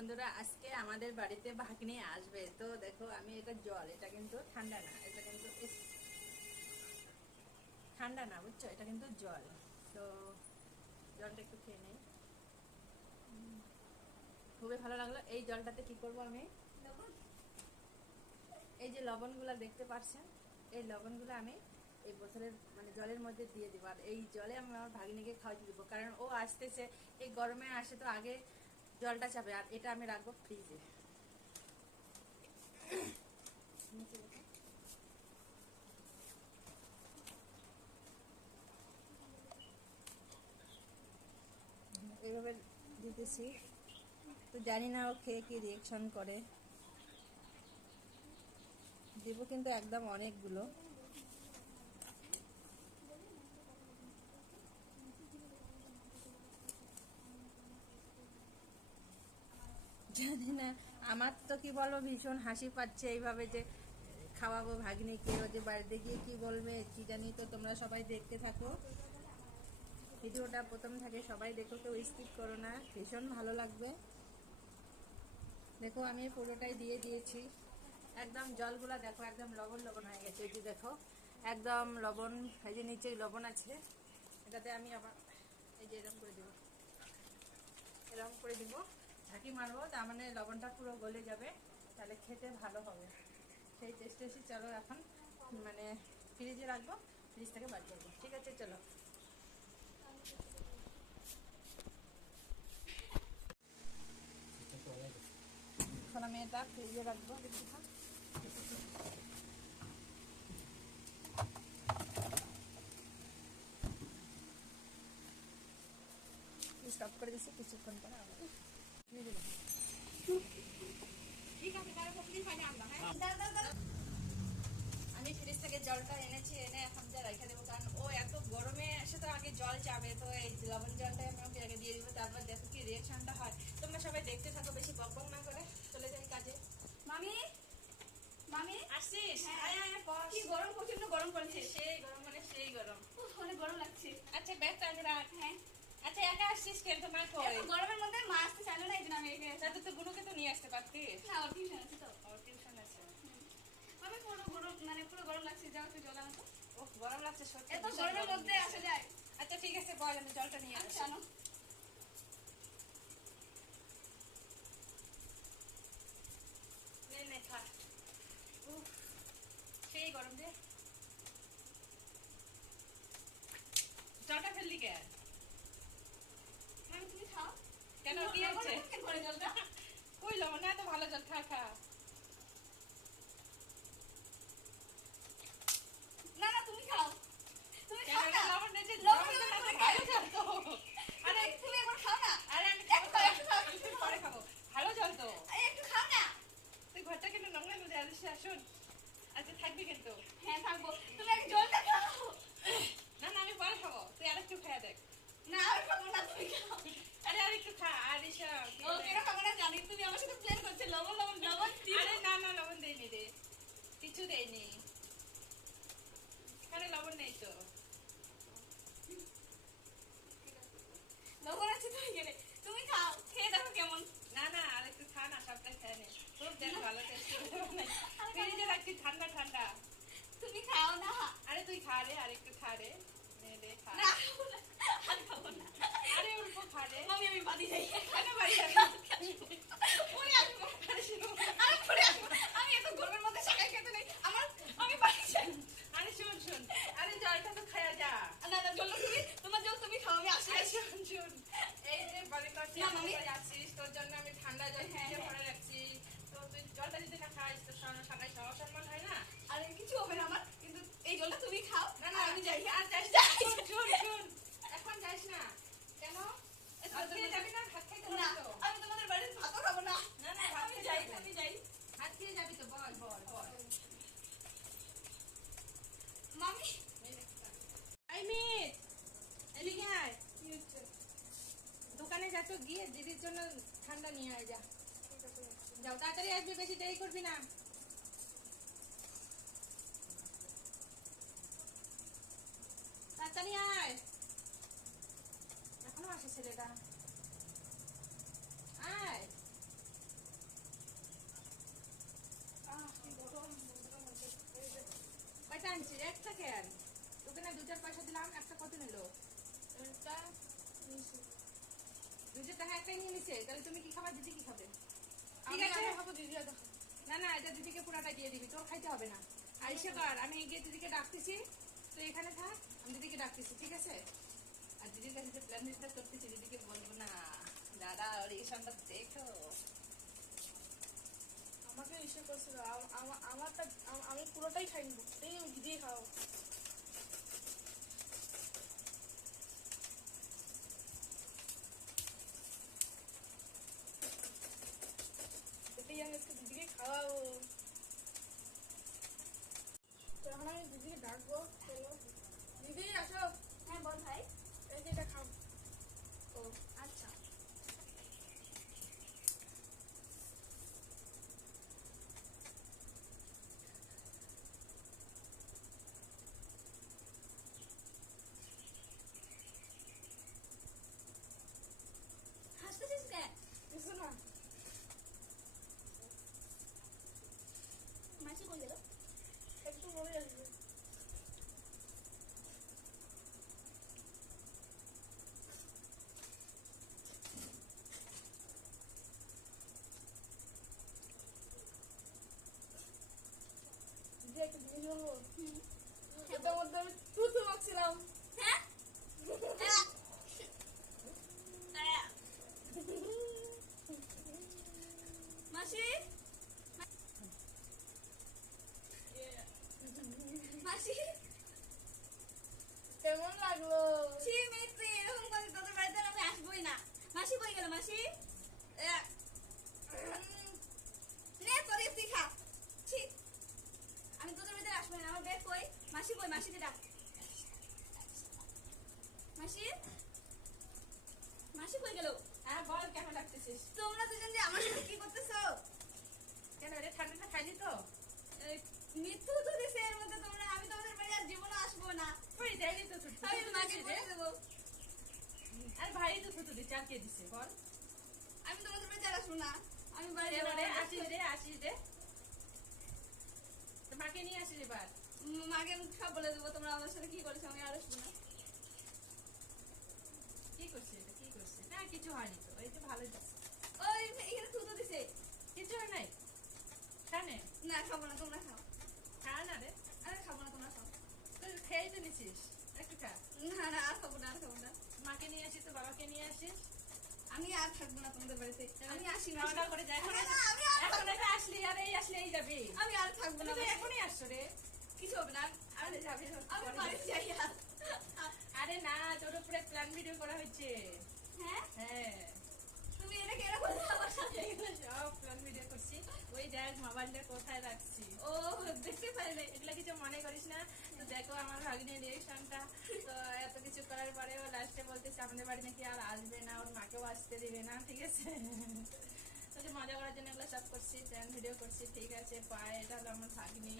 বন্ধুরা আজকে আমাদের বাড়িতে ভাগ্নি আসবে। তো দেখো আমি এটা জল এটা কিন্তু ঠান্ডা না এটা কিন্তু ঠান্ডা না বুঝছ? এটা কিন্তু জল। তো জলটা একটু খেয়ে নেই। খুবই ভালো লাগল। এই জলটাতে কি করব আমি? এই যে লবণগুলো দেখতে পাচ্ছেন এই লবণগুলো আমি এই বোতলের মানে জলের মধ্যে দিয়ে দিব। আর এই জলে আমি আমার ভাগিনীকে খাওয়াতে দিব কারণ ও আসতেছে। এই গরমে আসে তো আগে জলটা চাবে আর এটা আমি রাখব ফ্রিজে। এভাবে দিতেছি। তো জানি না ও খেয়ে কি রিয়েকশন করে। দিব কিন্তু একদম অনেকগুলো। জানি না। আমার তো কি বলব, ভীষণ হাসি পাচ্ছে এইভাবে যে খাওয়াবো ভাগ্নিকে যে বাড়িতে গিয়ে কি বলবে, কি জানি তো তোমরা সবাই দেখতে থাকো। ভিডিওটা প্রথম থাকে সবাই দেখো, কেউ স্কিপ করো না। ভীষণ ভালো লাগবে। দেখো, আমি পুরোটাই দিয়ে দিয়েছি। একদম জলগুলা দেখো, একদম লবণ লবণ হয়ে গেছে, এই যে দেখো। একদম লবণ, এই যে নিচে লবণ আছে, এটাতে আমি আবার এই যে এরকম করে দেবো। এরকম করে দিব। ঝাঁকি মারবো, তার মানে লবণটা পুরো গলে যাবে, তাহলে খেতে ভালো হবে সেই টেস্টে এসে চলো এখন মানে ফ্রিজে রাখব ফ্রিজ থেকে বার করব ঠিক আছে, চলো এখন ফ্রিজে রাখব। স্টপ করে দিচ্ছি, কিছুক্ষণ পরে আবার। আমি ফ্রিজ থেকে জলটা এনেছি এনে এখন যা রেখে দেবো কারণ ও এত গরমে এসে তো আগে জল চাবে তো এই লবণ জলটা আমি ওকে আগে দিয়ে দিব তারপর দেখো কি রিয়াকশনটা হয়। তোমরা সবাই দেখতে থাকো বেশি বক বক না করে চলে যাই কাজে। মামি? মামি? আসছিস হ্যাঁ। আয় আয় বস কি গরম প্রচণ্ড গরম পড়েছে সেই গরম মানে সেই গরম উফ, অনেক গরম লাগছে আচ্ছা ব্যাগটা আমি রাখ হ্যাঁ আচ্ছা কই? গরমের মধ্যে মা আসতে চাইলো না এই জন্য আমি রেখে গেছি তো তো নিয়ে আসতে পারতিস না ওর টিউশন আছে তো। ওর টিউশন আছে। মামি পুরো গরম মানে পুরো গরম লাগছে যাও একটু জল আনো তো। ও গরম লাগছে সত্যি এত গরমের মধ্যে আসা যায়। আচ্ছা ঠিক আছে বল আমি জলটা নিয়ে আসছি নে নে খা। সেই গরম রে জলটা ফেললি কেন মামি তুমি খাও কেন কি হচ্ছে করে জলটা। কই লবণ? না তো ভালো জল খা খা না না তুমি খাও তুমি কেন খাও এটা না লবণ নেই যে লবণ লবণ লবণ না করে তো ভালো জল তো আরে তুমি একবার খাও না আরে আমি একটু খাও, একটু খাও, একটু একটু খাও। পরে খাব ভালো জল তো এই একটু খাও না তুই ঘরটা কেন নোংরা করে আসিস আসুন আচ্ছা থাকবি কিন্তু হ্যাঁ থাকব তুমি আগে জলটা খাও না না আমি পরে খাব তুই আরেকটু খেয়ে দেখ না আমি খাব না তুমি খাও আরে আরেকটু খা আর কেন খাব না জানি তুমি আমার সাথে প্ল্যান করছ লবণ লবণ লবণ আরে না না লবণ দেয়নি রে। কিছু দেয়নি আরে লবণ নেই তো। লবণ আছে তুমি গেলে তুমি খাও খেয়ে দেখো কেমন। না না আর একটু খা না সবটা খেয়ে নে। তোর দেখ ভালো টেস্ট ফ্রিজে রাখছি ঠান্ডা ঠান্ডা। তুমি খাও না। আরে তুই খা রে আর একটু খা রে। নে খা। না আর খাব না। আরে অল্প খা রে। আমি বাদি যাই কেন বাড়ি যাবি জন্য ঠান্ডা নিয়ে আয়, যা। যাও, তাড়াতাড়ি আসবি, বেশি দেরি করবি না। তাড়াতাড়ি আয়। এখনও আসে ছেলেটা। আয়। কয়টা আনছি, একটা কেন? তোকে না দু চার পয়সা দিলাম, একটা কত নিলো? একটা নিচে দুইটার টাকা একটাই নিয়ে নিছে তাহলে তুমি কি খাবার দিদি কি খাবে? ঠিক আছে। খাব দিদি না না এটা দিদিকে পুরাটা দিয়ে দিবি তোর খাইতে হবে না। আইসে কর আমি গিয়ে দিদিকে ডাকতেছি তুই এখানে থাক আমি দিদিকে ডাকতেছি ঠিক আছে? আর দিদির কাছে যে প্ল্যান ডিসকাস করতেছি দিদিকে বলব না। দাদা ওর এই দেখো। আমাকে ইসে করছিল আমারটা আমি পুরোটাই খাই নিবো এই দিদি খাও আমি এটার মধ্যে আমি প্রথম মাখছিলাম ভাই তো থুতু দিচ্ছে আর কে দিছে বল। আমি তোমাদের বাড়িতে আর আসব আমি বাড়ি রে আসিস রে আসিস রে মাকে নিয়ে আসিস এবার? মাকে আমি সব বলে দেবো তোমরা আমার সাথে কি করেছ আমি আর আসব কি করছিস এটা? কি করছিস না কিছু হয়নি তো এই তো ভালোই ওই এখানে থুতো দিছে। কিছু হয় নাই? খানে? না খাব না তোমরা খাও। খা না রে। আরে খাব না তোমরা খাও। তুই খেয়েই তো নিছিস। একটু খা। না না আর খাব না আর খাব না। মাকে নিয়ে আসিস তো বাবাকে নিয়ে আসিস। আমি আর থাকব না তোমাদের বাড়িতে। আমি আসি না খাওয়া করে যা এখন এখন আসলি আর এই আসলে এই যাবি। আমি আর থাকব না এখনই আসছো রে। কিছু হবে না আরে যাবি। আমি বাড়ি যাই আরে। না তোর উপরে প্ল্যান ভিডিও করা হচ্ছে হ্যাঁ? হ্যাঁ। তুমি এটা কেন বললে আমার সাথে এগুলো সব প্ল্যান ভিডিও করছি। ওই দেখ মোবাইলটা কোথায় রাখছি। ও দেখতে পারি নাই এগুলো কিছু মনে করিস তো আমার ভাগ্নের রিয়েকশনটা তো এত কিছু করার পরেও লাস্টে বলতেছে, আমাদের বাড়ি নাকি আর আসবে না, ওর মাকেও আসতে দিবে না। ঠিক আছে? তো মজা করার জন্য এগুলো সব করছি ভিডিও করছি, ঠিক আছে, পায়ে এটা হলো আমার ভাগ্নি।